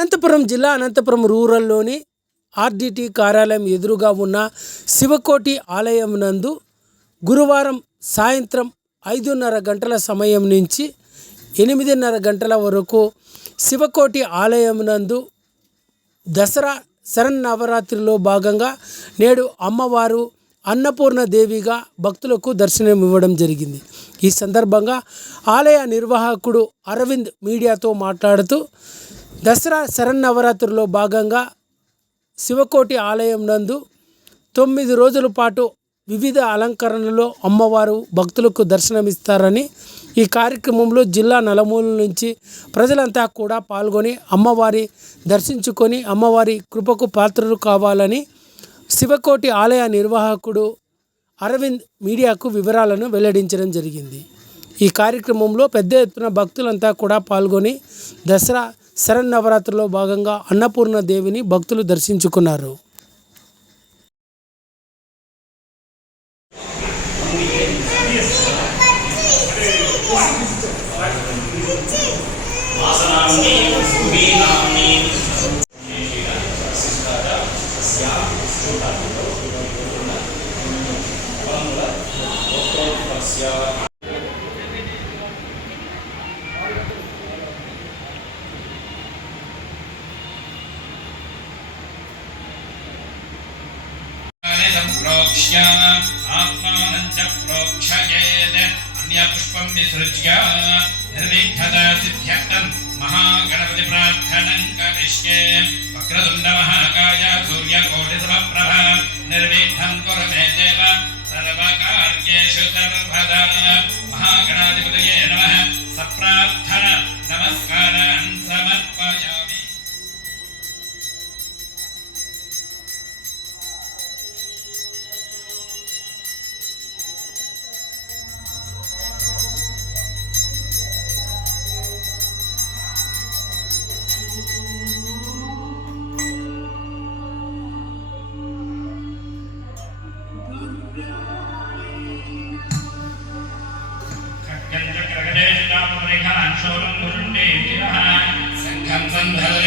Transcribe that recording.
అనంతపురం జిల్లా అనంతపురం రూరల్లోని ఆర్డిటి కార్యాలయం ఎదురుగా ఉన్న శివకోటి ఆలయం నందు గురువారం సాయంత్రం 5:30 గంటల సమయం నుంచి 8:30 గంటల వరకు శివకోటి ఆలయం నందు దసరా శరన్నవరాత్రిలో భాగంగా నేడు అమ్మవారు అన్నపూర్ణ దేవిగా భక్తులకు దర్శనం ఇవ్వడం జరిగింది. ఈ సందర్భంగా ఆలయ నిర్వాహకుడు అరవింద్ మీడియాతో మాట్లాడుతూ దసరా శరన్నవరాత్రిలో భాగంగా శివకోటి ఆలయం నందు 9 రోజుల పాటు వివిధ అలంకరణలో అమ్మవారు భక్తులకు దర్శనమిస్తారని, ఈ కార్యక్రమంలో జిల్లా నలుమూలల నుంచి ప్రజలంతా కూడా పాల్గొని అమ్మవారి దర్శించుకొని అమ్మవారి కృపకు పాత్రలు కావాలని శివకోటి ఆలయ నిర్వాహకుడు అరవింద్ మీడియాకు వివరాలను వెల్లడించడం జరిగింది. ఈ కార్యక్రమంలో పెద్ద ఎత్తున భక్తులంతా కూడా పాల్గొని దసరా శరన్నవరాత్రిలో భాగంగా అన్నపూర్ణ దేవిని భక్తులు దర్శించుకున్నారు. प्रोक्ष्य आत्मानं च प्रोक्षयेत् अन्यपुष्पं विसृज्य निर्विघ्नता सिद्ध्यर्थं महागणपति प्रार्थनं करिष्ये। वक्रतुण्ड महाकाय सूर्यकोटिसमप्रभा निर्विघ्नं कुरु मे देव सर्वकार्येषु सर्वदा। महागणाधिपतये नमः। सप्रार्थना नमस्कारान् समर्पयामि। संघं संधर